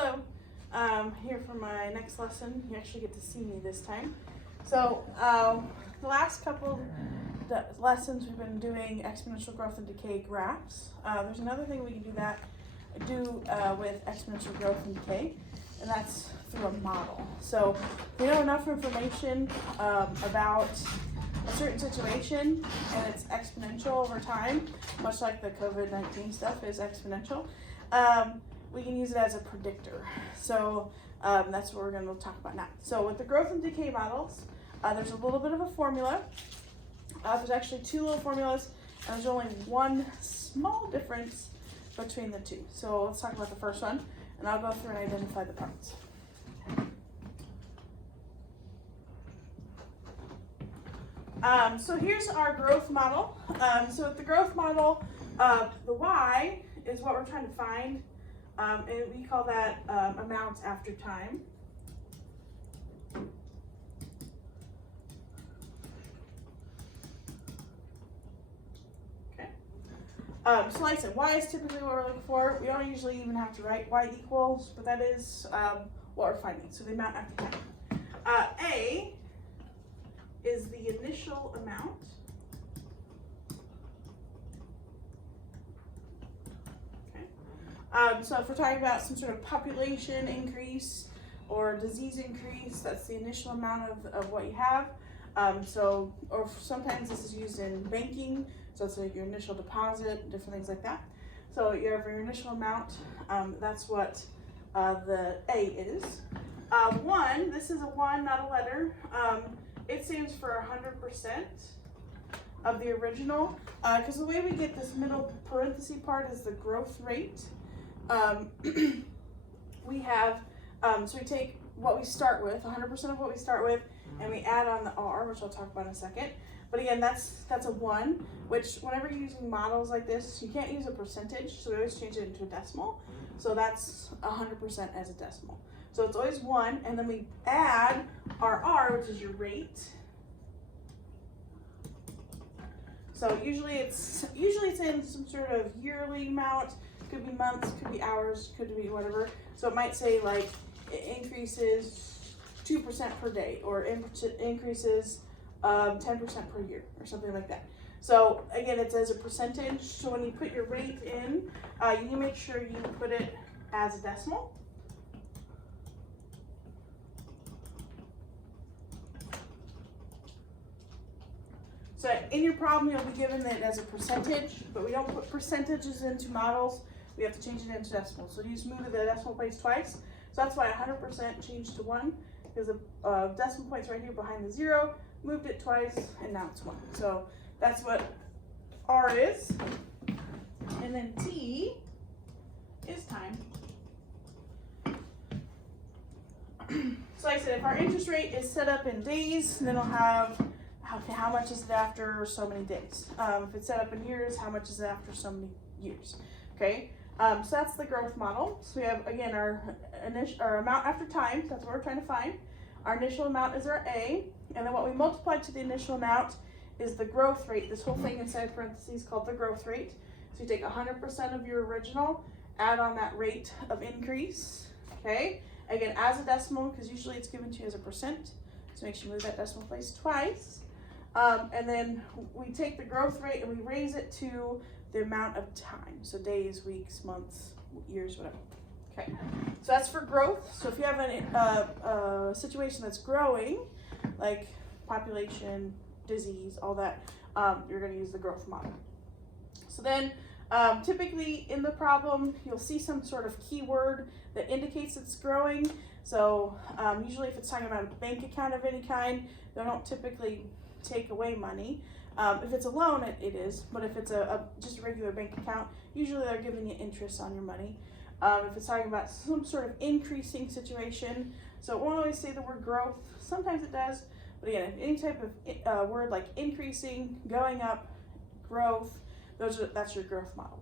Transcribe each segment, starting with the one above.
Hello, here for my next lesson. You actually get to see me this time. So the last couple lessons we've been doing exponential growth and decay graphs. There's another thing we can do with exponential growth and decay, and that's through a model. So if we know enough information about a certain situation and it's exponential over time, much like the COVID-19 stuff is exponential, we can use it as a predictor. So that's what we're going to talk about now. So with the growth and decay models, there's a little bit of a formula. There's actually two little formulas, and there's only one small difference between the two. So let's talk about the first one, and I'll go through and identify the parts. So here's our growth model. So with the growth model, the y is what we're trying to find, and we call that amounts after time. Okay. So like I said, y is typically what we're looking for. We don't usually even have to write y equals, but that is what we're finding. So the amount after time. A is the initial amount. Okay. So if we're talking about some sort of population increase or disease increase, that's the initial amount of what you have. Or sometimes this is used in banking, so it's like your initial deposit, different things like that. So you have your initial amount, that's what the A is. 1, this is a 1, not a letter. It stands for 100% of the original, because the way we get this middle parenthesis part is the growth rate. We have, so we take what we start with, 100% of what we start with, and we add on the R, which I'll talk about in a second. But again, that's a 1, which whenever you're using models like this, you can't use a percentage, so we always change it into a decimal. So that's 100% as a decimal. So it's always 1, and then we add our R, which is your rate. So usually it's in some sort of yearly amount. Could be months, could be hours, could be whatever. So it might say like it increases 2% per day, or increases 10% per year, or something like that. So again, it's as a percentage. So when you put your rate in, you need to make sure you put it as a decimal. So in your problem, you'll be given it as a percentage, but we don't put percentages into models. We have to change it into decimals. So you just move the decimal place twice. So that's why 100% changed to 1, because the decimal point's right here behind the 0. Moved it twice, and now it's 1. So that's what R is. And then T is time. So like I said, if our interest rate is set up in days, then we'll have how much is it after so many days. If it's set up in years, how much is it after so many years? Okay, so that's the growth model. So we have, again, our amount after time. That's what we're trying to find. Our initial amount is our A, and then what we multiply to the initial amount is the growth rate. This whole thing inside parentheses called the growth rate. So you take 100% of your original, add on that rate of increase. Okay, again, as a decimal, because usually it's given to you as a percent. So make sure you move that decimal place twice. And then we take the growth rate and we raise it to the amount of time. So days, weeks, months, years, whatever. Okay, so that's for growth. So if you have a situation that's growing, like population, disease, all that, you're going to use the growth model. So then typically in the problem, you'll see some sort of keyword that indicates it's growing. So usually if it's talking about a bank account of any kind, they don't typically take away money. If it's a loan, it is, but if it's just a regular bank account, usually they're giving you interest on your money. If it's talking about some sort of increasing situation, so it won't always say the word growth. Sometimes it does, but again, any type of word like increasing, going up, growth, that's your growth model.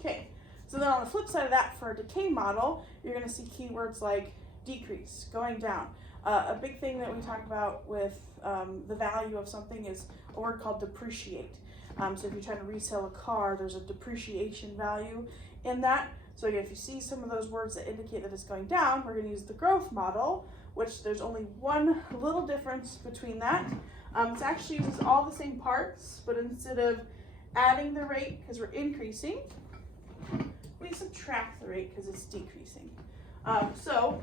Okay, so then on the flip side of that, for a decay model, you're going to see keywords like decrease, going down. A big thing that we talk about with the value of something is a word called depreciate. So if you're trying to resell a car, there's a depreciation value in that. So again, if you see some of those words that indicate that it's going down, we're going to use the growth model, which there's only one little difference between that. It actually uses all the same parts, but instead of adding the rate because we're increasing, we subtract the rate because it's decreasing. So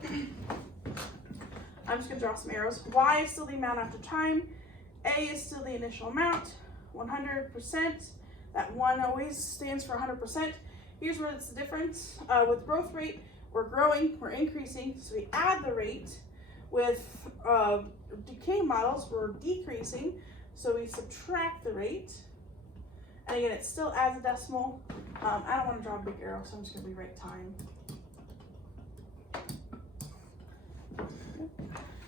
I'm just going to draw some arrows. Y is still the amount after time. A is still the initial amount, 100%. That 1 always stands for 100%. Here's where it's the difference. With growth rate, we're growing, we're increasing, so we add the rate. With decay models, we're decreasing, so we subtract the rate. And again, it still adds a decimal. I don't want to draw a big arrow, so I'm just going to rewrite time.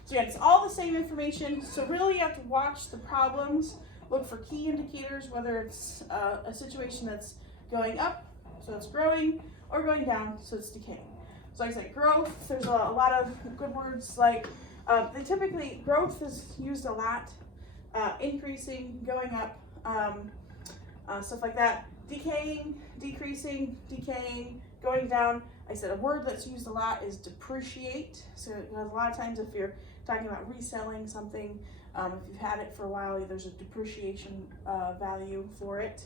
So yeah, it's all the same information. So really you have to watch the problems, look for key indicators, whether it's a situation that's going up, so it's growing, or going down, so it's decaying. So like I said, growth, there's a lot of good words like, growth is used a lot, increasing, going up, stuff like that. Decaying, decreasing, decaying, going down. I said a word that's used a lot is depreciate. So a lot of times if you're talking about reselling something, if you've had it for a while, there's a depreciation value for it.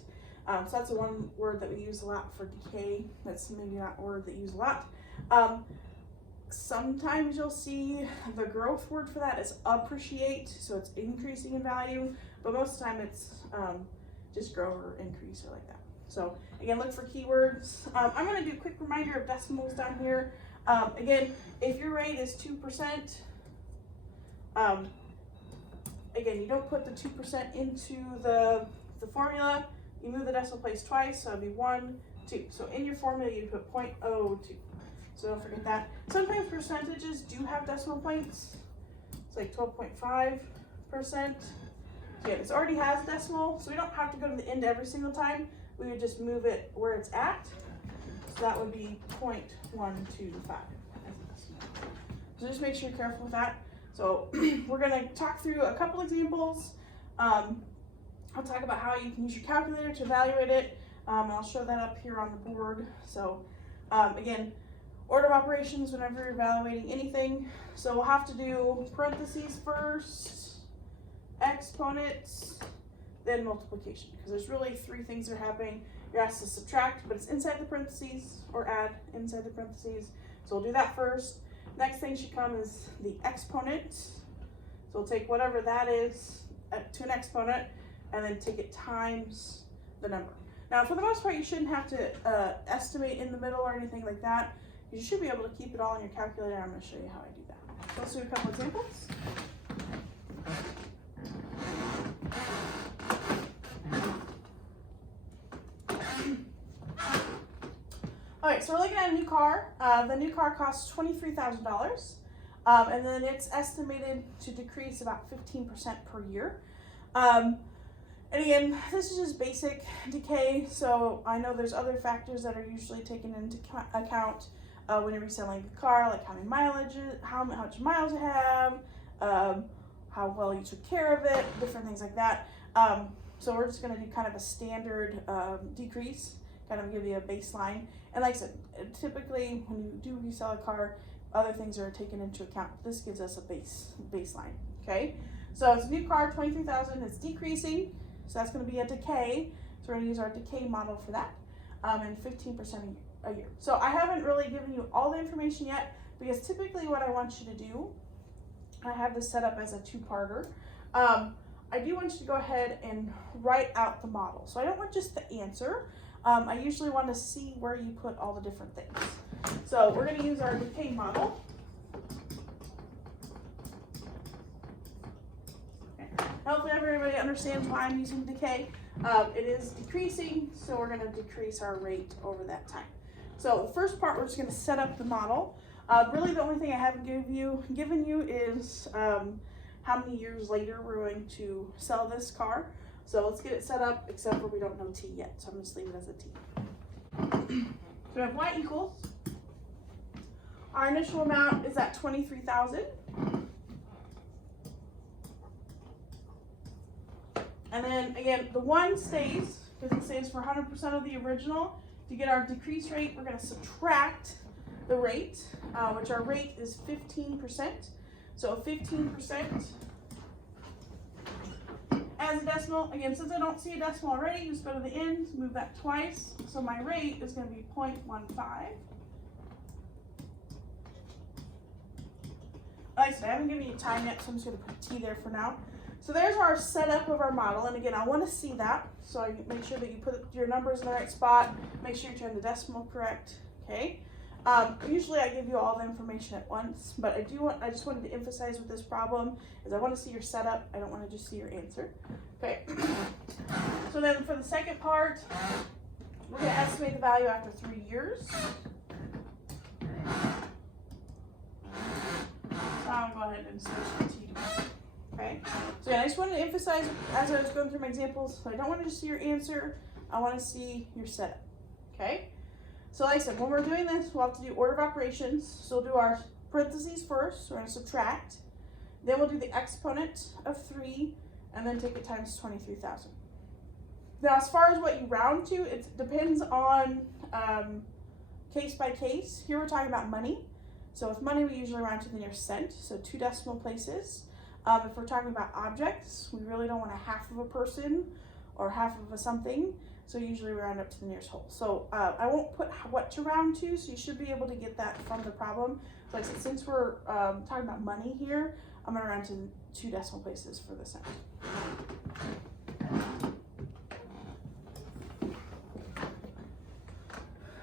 So that's the one word that we use a lot for decay. That's maybe not a word that you use a lot. Sometimes you'll see the growth word for that is appreciate, so it's increasing in value, but most of the time it's just grow or increase or like that. So again, look for keywords. I'm going to do a quick reminder of decimals down here. Again, if your rate is 2%, again, you don't put the 2% into the formula. You move the decimal place twice, so it'd be 1, 2. So in your formula, you put 0.02. So don't forget that. Sometimes percentages do have decimal points. It's like 12.5%. So yeah, this already has a decimal, so we don't have to go to the end every single time. We would just move it where it's at. So that would be 0.125. So just make sure you're careful with that. So we're going to talk through a couple examples. I'll talk about how you can use your calculator to evaluate it. I'll show that up here on the board. So again, order of operations whenever you're evaluating anything. So we'll have to do parentheses first, exponents, then multiplication, because there's really 3 things that are happening. You're asked to subtract, but it's inside the parentheses, or add inside the parentheses. So we'll do that first. Next thing should come is the exponent. So we'll take whatever that is to an exponent, and then take it times the number. Now, for the most part, you shouldn't have to estimate in the middle or anything like that. You should be able to keep it all in your calculator. I'm going to show you how I do that. So let's do a couple examples. All right, so we're looking at a new car. The new car costs $23,000, and then it's estimated to decrease about 15% per year. And again, this is just basic decay, so I know there's other factors that are usually taken into account when you're reselling the car, like how many mileage, how much miles you have, how well you took care of it, different things like that. So we're just going to do kind of a standard decrease, kind of give you a baseline. And like I said, typically when you do resell a car, other things are taken into account. This gives us a baseline. Okay, so it's a new car, $23,000. It's decreasing, so that's going to be a decay. So we're going to use our decay model for that, and 15% a year. So I haven't really given you all the information yet, because typically what I want you to do, I have this set up as a 2-parter. I do want you to go ahead and write out the model. So I don't want just the answer. I usually want to see where you put all the different things. So we're going to use our decay model. Hopefully everybody understands why I'm using decay. It is decreasing, so we're going to decrease our rate over that time. So the first part, we're just going to set up the model. Really the only thing I haven't given you is how many years later we're going to sell this car. So let's get it set up, except for we don't know T yet, so I'm just leave it as a T. So we have Y equals, our initial amount is at 23,000. And then again, the 1 stays, because it stays for 100% of the original, To get our decrease rate, we're going to subtract the rate, which our rate is 15%. So 15% as a decimal. Again, since I don't see a decimal already, just go to the end, move that twice. So my rate is going to be 0.15. Like I said, I haven't given you time yet, so I'm just going to put T there for now. So there's our setup of our model, and again, I want to see that, so I make sure that you put your numbers in the right spot, make sure you turn the decimal correct, okay? Usually I give you all the information at once, but I just wanted to emphasize with this problem is I want to see your setup, I don't want to just see your answer, okay? So then for the second part, we're going to estimate the value after 3 years. So I'm going to go ahead and switch to T. Okay, so yeah, I just wanted to emphasize as I was going through my examples, so I don't want to just see your answer, I want to see your setup, okay? So like I said, when we're doing this, we'll have to do order of operations. So we'll do our parentheses first, so we're going to subtract, then we'll do the exponent of 3, and then take it times 23,000. Now as far as what you round to, it depends on case by case. Here we're talking about money. So with money, we usually round to the nearest cent, so 2 decimal places. If we're talking about objects, we really don't want a half of a person or half of a something, so usually we round up to the nearest whole. So I won't put what to round to, so you should be able to get that from the problem. So like I said, since we're talking about money here, I'm going to round to 2 decimal places for the cent.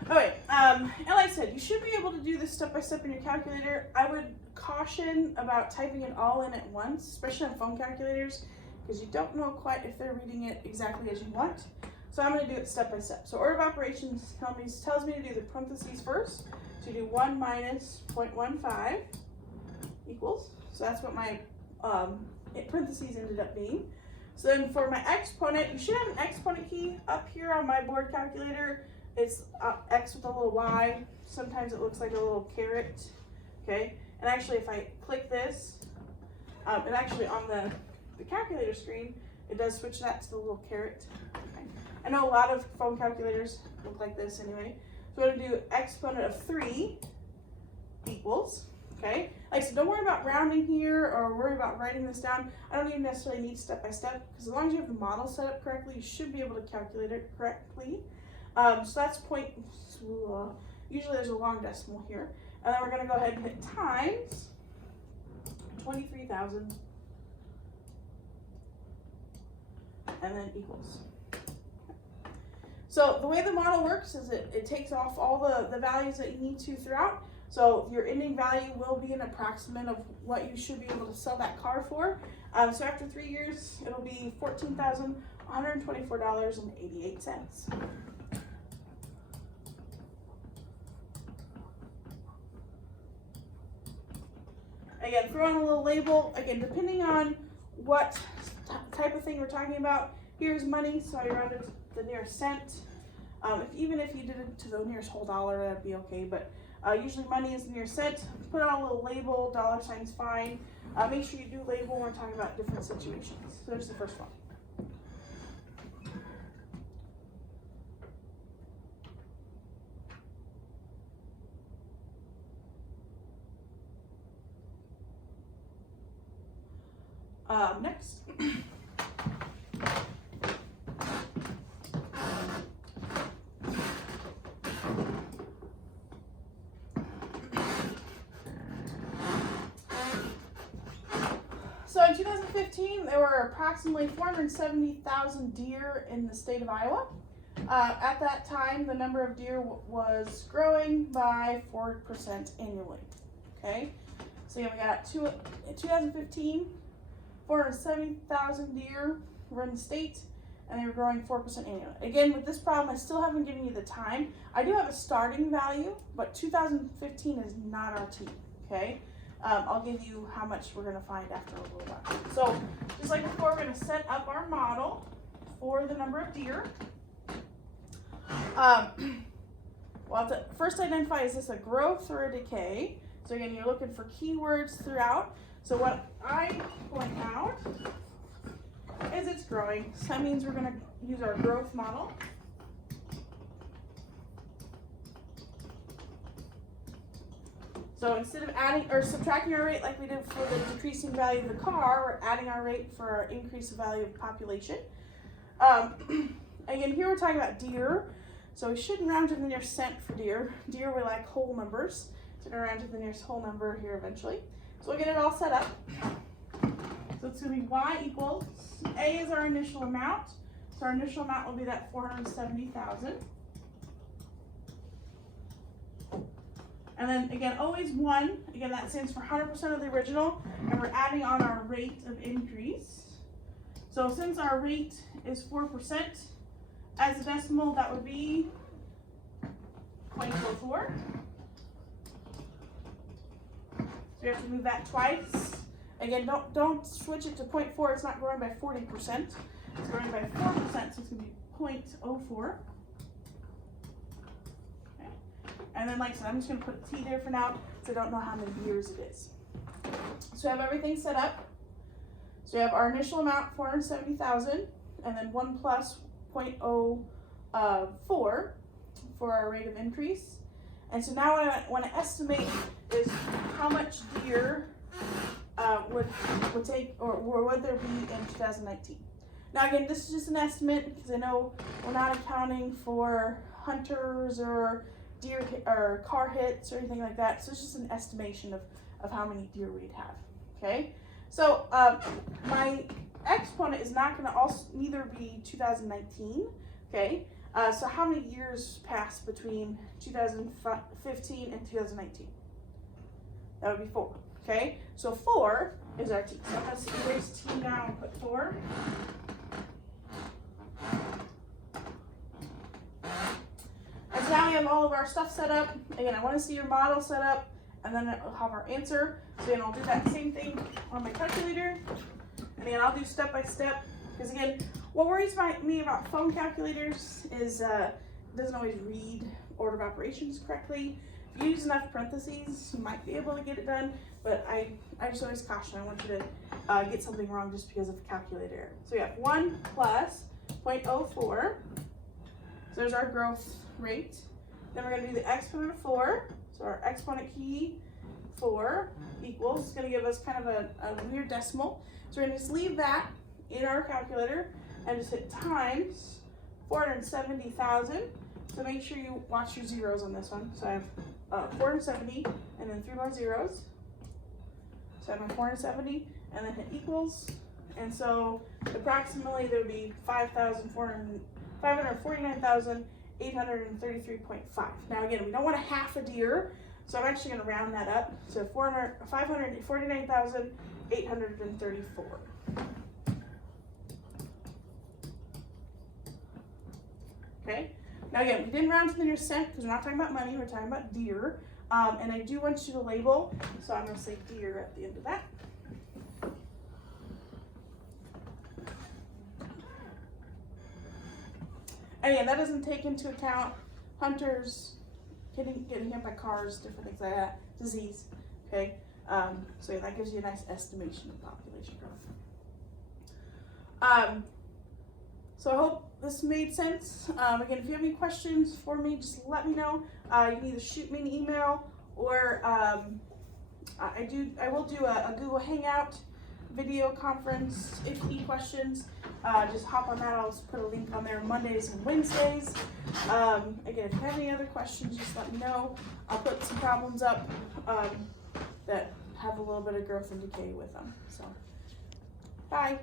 Okay, and like I said, you should be able to do this step by step in your calculator. I would caution about typing it all in at once, especially on phone calculators, because you don't know quite if they're reading it exactly as you want. So I'm going to do it step by step. So order of operations tells me to do the parentheses first. So do 1 minus 0.15 equals. So that's what my parentheses ended up being. So then for my exponent, you should have an exponent key up here on my board calculator. It's X with a little Y. Sometimes it looks like a little caret. Okay. And actually, if I click this, and actually on the calculator screen, it does switch that to the little caret. Okay. I know a lot of phone calculators look like this anyway. So we're going to do exponent of 3 equals, okay? Like I said, don't worry about rounding here or worry about writing this down. I don't even necessarily need step by step, because as long as you have the model set up correctly, you should be able to calculate it correctly. So that's usually there's a long decimal here. And then we're going to go ahead and hit times 23,000 and then equals. So the way the model works is it takes off all the values that you need to throughout. So your ending value will be an approximate of what you should be able to sell that car for. So after 3 years, it'll be $14,124.88. Again, throw in a little label. Again, depending on what type of thing we're talking about, here's money, so I rounded to the nearest cent. Even if you did it to the nearest whole dollar, that'd be okay, but usually money is the nearest cent. Put on a little label, dollar sign's fine. Make sure you do label when we're talking about different situations. So there's the first one. Next. So in 2015, there were approximately 470,000 deer in the state of Iowa. At that time, the number of deer was growing by 4% annually. Okay, so yeah, we got in 2015. 470,000 deer were in the state, and they were growing 4% annually. Again, with this problem, I still haven't given you the time. I do have a starting value, but 2015 is not our T, okay? I'll give you how much we're going to find after a little while. So, just like before, we're going to set up our model for the number of deer. We'll have to first identify, is this a growth or a decay? So again, you're looking for keywords throughout. So what I point out is it's growing. So that means we're going to use our growth model. So instead of adding or subtracting our rate like we did for the decreasing value of the car, we're adding our rate for our increased value of population. Again, here we're talking about deer. So we shouldn't round to the nearest cent for deer. Deer, we like whole numbers. So we're going to round to the nearest whole number here eventually. So we'll get it all set up. So it's going to be y equals, A is our initial amount. So our initial amount will be that 470,000. And then again, always 1. Again, that stands for 100% of the original. And we're adding on our rate of increase. So since our rate is 4%, as a decimal, that would be 0.04. So you have to move that twice. Again, don't switch it to 0.4. It's not growing by 40%. It's growing by 4%, so it's going to be 0.04. Okay. And then, like I said, I'm just going to put a T there for now, because I don't know how many years it is. So we have everything set up. So we have our initial amount, 470,000, and then 1 plus 0.04 for our rate of increase. And so now what I want to estimate is how much deer would take, or would there be in 2019. Now again, this is just an estimate because I know we're not accounting for hunters or deer or car hits or anything like that. So it's just an estimation of how many deer we'd have. Okay, so my exponent is not going to also neither be 2019. Okay, so how many years passed between 2015 and 2019? That would be 4. Okay, so 4 is our T. So I'm going to erase T now and put 4. And so now we have all of our stuff set up. Again, I want to see your model set up, and then I'll have our answer. So then I'll do that same thing on my calculator. And again, I'll do step by step. Because again, what worries me about phone calculators is it doesn't always read order of operations correctly. If you use enough parentheses, you might be able to get it done, but I just always caution. I want you to get something wrong just because of a calculator error. So we have 1 plus 0.04. So there's our growth rate. Then we're going to do the exponent of 4. So our exponent key 4 equals, it's going to give us kind of a weird decimal. So we're going to just leave that in our calculator and just hit times 470,000. So make sure you watch your zeros on this one. So I have 470 and then 3 more zeros. So I have my 470 and then hit equals. And so approximately there would be 549,833.5. Now again, we don't want a half a deer, so I'm actually going to round that up. So 549,834. Okay. Now again, we didn't round to the nearest cent because we're not talking about money, we're talking about deer. And I do want you to label, so I'm going to say deer at the end of that. And again, that doesn't take into account hunters getting hit by cars, different things like that, disease. Okay, so that gives you a nice estimation of population growth. So I hope this made sense. Again, if you have any questions for me, just let me know. You can either shoot me an email or I will do a Google Hangout video conference. If you need questions, just hop on that. I'll just put a link on there Mondays and Wednesdays. Again, if you have any other questions, just let me know. I'll put some problems up that have a little bit of growth and decay with them. So, bye.